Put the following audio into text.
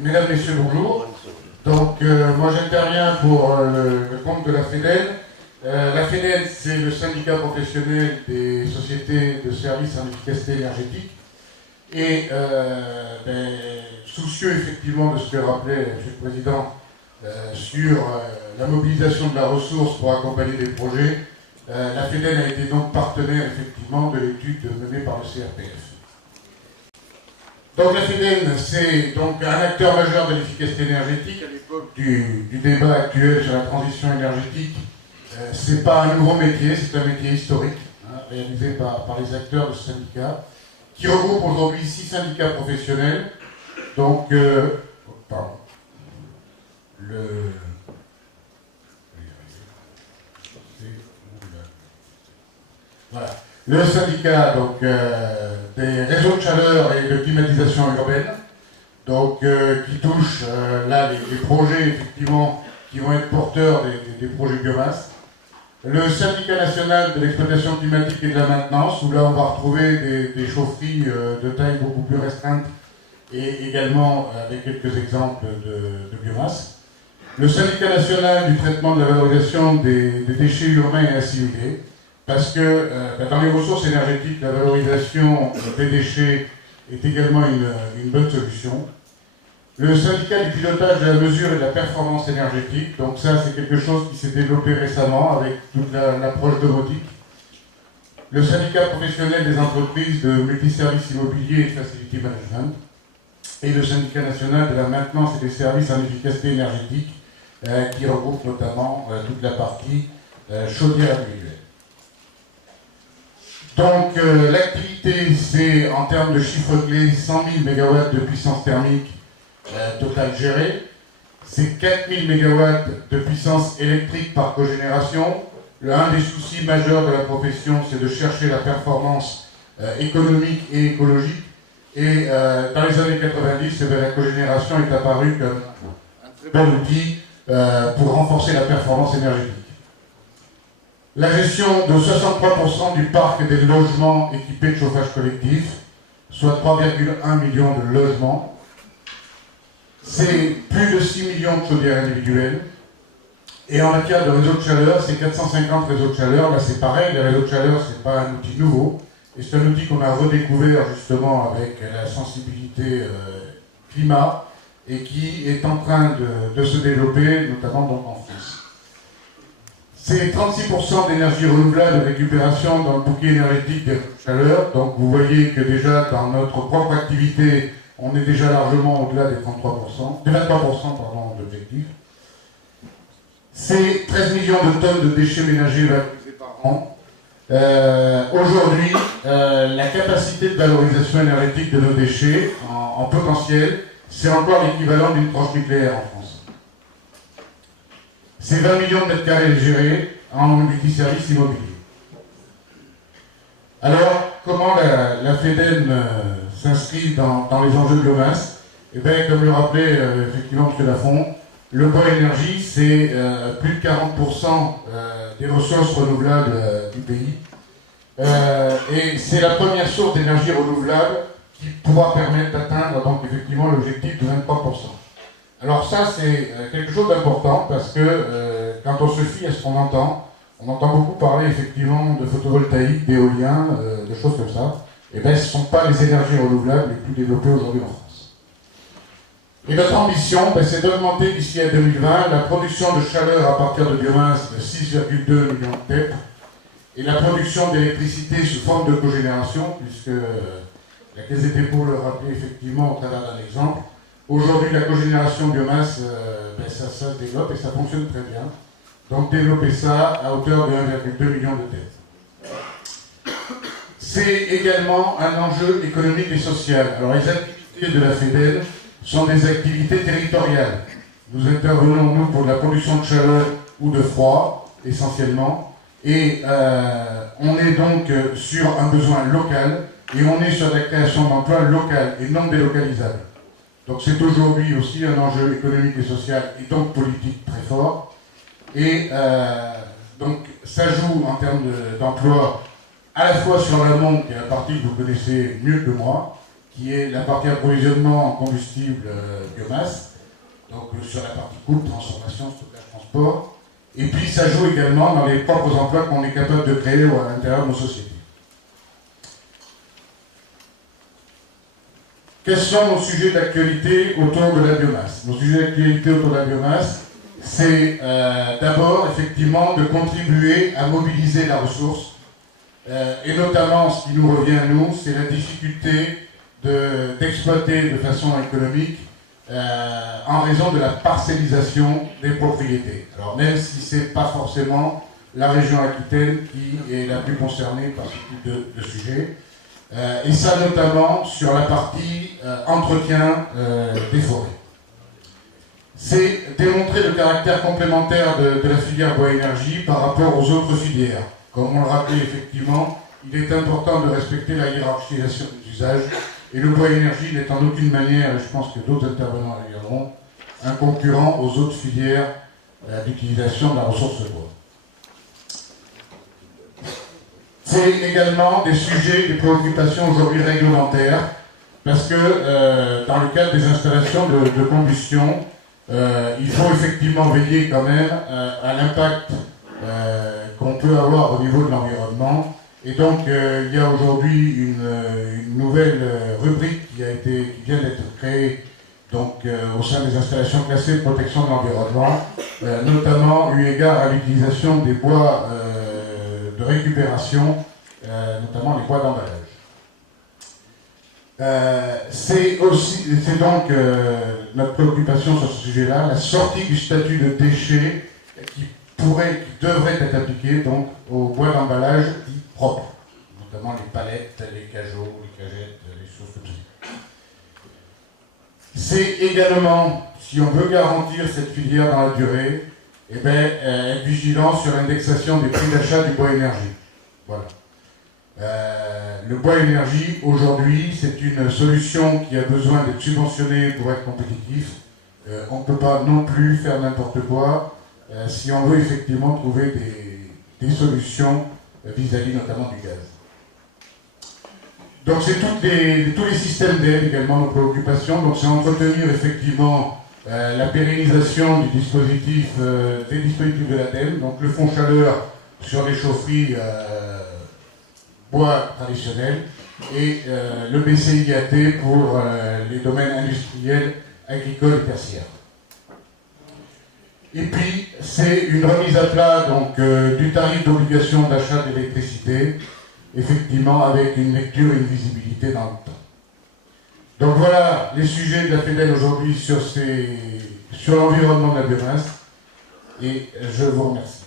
Mesdames, Messieurs, bonjour. Donc, moi j'interviens pour le compte de la FEDEL. La FEDEL, c'est le syndicat professionnel des sociétés de services en efficacité énergétique. Et soucieux effectivement de ce que rappelait M. le Président sur la mobilisation de la ressource pour accompagner des projets, la FEDEL a été donc partenaire effectivement de l'étude menée par le CRPF. Donc la FEDEL, c'est donc un acteur majeur de l'efficacité énergétique. À l'époque du débat actuel sur la transition énergétique, c'est pas un nouveau métier, c'est un métier historique, réalisé par les acteurs de ce syndicat, qui regroupe aujourd'hui 6 syndicats professionnels. Donc, voilà. Le syndicat donc, des réseaux de chaleur et de climatisation urbaine, donc, qui touche là les projets effectivement qui vont être porteurs des projets biomasse. Le syndicat national de l'exploitation climatique et de la maintenance, où là on va retrouver des chaufferies de taille beaucoup plus restreinte et également avec quelques exemples de biomasse. Le syndicat national du traitement de la valorisation des déchets urbains et assimilés, parce que dans les ressources énergétiques, la valorisation des déchets est également une bonne solution. Le syndicat du pilotage de la mesure et de la performance énergétique, donc ça c'est quelque chose qui s'est développé récemment avec toute l'approche domotique. Le syndicat professionnel des entreprises de multiservices immobiliers et de facility management. Et le syndicat national de la maintenance et des services en efficacité énergétique, qui regroupe notamment toute la partie chaudière individuelle. Donc l'activité, c'est en termes de chiffres clés 100 000 MW de puissance thermique totale gérée. C'est 4 000 MW de puissance électrique par cogénération. Un des soucis majeurs de la profession, c'est de chercher la performance économique et écologique. Et dans les années 90, la cogénération est apparue comme un très bon outil pour renforcer la performance énergétique. La gestion de 63% du parc des logements équipés de chauffage collectif, soit 3,1 millions de logements. C'est plus de 6 millions de chaudières individuelles. Et en matière de réseaux de chaleur, c'est 450 réseaux de chaleur. Là, c'est pareil, les réseaux de chaleur, ce n'est pas un outil nouveau. Et c'est un outil qu'on a redécouvert justement avec la sensibilité climat et qui est en train de se développer, notamment en France. C'est 36% d'énergie renouvelable de récupération dans le bouquet énergétique des chaleurs. Donc vous voyez que déjà dans notre propre activité, on est déjà largement au-delà des 33%, des 23% d'objectif. C'est 13 millions de tonnes de déchets ménagers valorisés par an. Aujourd'hui, la capacité de valorisation énergétique de nos déchets en potentiel, c'est encore l'équivalent d'une tranche nucléaire en France. C'est 20 millions de mètres carrés gérés en multiservices immobiliers. Alors, comment la FEDEL s'inscrit dans les enjeux de biomasse? Eh bien, comme le rappelait effectivement M. Lafont, le pôle énergie, c'est plus de 40% des ressources renouvelables du pays. Et c'est la première source d'énergie renouvelable qui pourra permettre d'atteindre donc effectivement l'objectif de 23%. Alors ça, c'est quelque chose d'important parce que quand on se fie à ce qu'on entend, on entend beaucoup parler effectivement de photovoltaïque, d'éolien, de choses comme ça. Et bien, ce ne sont pas les énergies renouvelables les plus développées aujourd'hui en France. Et notre ambition, c'est d'augmenter d'ici à 2020 la production de chaleur à partir de biomasse de 6,2 millions de TEP et la production d'électricité sous forme de cogénération, puisque la Caisse des dépôts le rappelait effectivement au travers d'un exemple. Aujourd'hui, la cogénération biomasse, ça se développe et ça fonctionne très bien. Donc développer ça à hauteur de 1,2 million de têtes. C'est également un enjeu économique et social. Alors les activités de la FEDEL sont des activités territoriales. Nous intervenons, nous, pour de la production de chaleur ou de froid, essentiellement. Et on est donc sur un besoin local et on est sur la création d'emplois locaux et non délocalisables. Donc c'est aujourd'hui aussi un enjeu économique et social et donc politique très fort. Et donc ça joue en termes d'emploi à la fois sur l'amont, qui est la partie que vous connaissez mieux que moi, qui est la partie approvisionnement en combustible biomasse, donc sur la partie coupe, transformation, stockage, transport. Et puis ça joue également dans les propres emplois qu'on est capable de créer à l'intérieur de nos sociétés. Quels sont nos sujets d'actualité autour de la biomasse? Nos sujets d'actualité autour de la biomasse, c'est d'abord effectivement de contribuer à mobiliser la ressource, et notamment ce qui nous revient à nous, c'est la difficulté d'exploiter de façon économique en raison de la parcellisation des propriétés. Alors même si ce n'est pas forcément la région Aquitaine qui est la plus concernée par ce type de sujet, et ça notamment sur la partie entretien des forêts. C'est démontrer le caractère complémentaire de la filière bois-énergie par rapport aux autres filières. Comme on le rappelait effectivement, il est important de respecter la hiérarchisation des usages, et le bois-énergie n'est en aucune manière, et je pense que d'autres intervenants y reviendront, un concurrent aux autres filières d'utilisation de la ressource bois. C'est également des sujets, des préoccupations aujourd'hui réglementaires, parce que dans le cadre des installations de combustion, il faut effectivement veiller quand même à l'impact qu'on peut avoir au niveau de l'environnement. Et donc il y a aujourd'hui une nouvelle rubrique qui vient d'être créée donc, au sein des installations classées de protection de l'environnement, notamment eu égard à l'utilisation des bois de récupération, notamment les bois d'emballage. C'est donc notre préoccupation sur ce sujet-là, la sortie du statut de déchet qui devrait être appliqué donc aux bois d'emballage dits propres, notamment les palettes, les cajots, les cagettes, les choses comme ça. C'est également, si on veut garantir cette filière dans la durée, être vigilant sur l'indexation des prix d'achat du bois énergie. Voilà. Le bois énergie, aujourd'hui, c'est une solution qui a besoin d'être subventionnée pour être compétitif. On ne peut pas non plus faire n'importe quoi si on veut effectivement trouver des solutions vis-à-vis notamment du gaz. Donc c'est tous les systèmes d'aide également nos préoccupations. Donc c'est entretenir effectivement la pérennisation du dispositif, des dispositifs de l'ADEME, donc le fonds chaleur sur les chaufferies bois traditionnels et le BCIAT pour les domaines industriels, agricoles et tertiaires. Et puis, c'est une remise à plat donc, du tarif d'obligation d'achat d'électricité, effectivement avec une lecture et une visibilité dans le temps. Donc voilà les sujets de la FEDEL aujourd'hui sur l'environnement de la biomasse, et je vous remercie.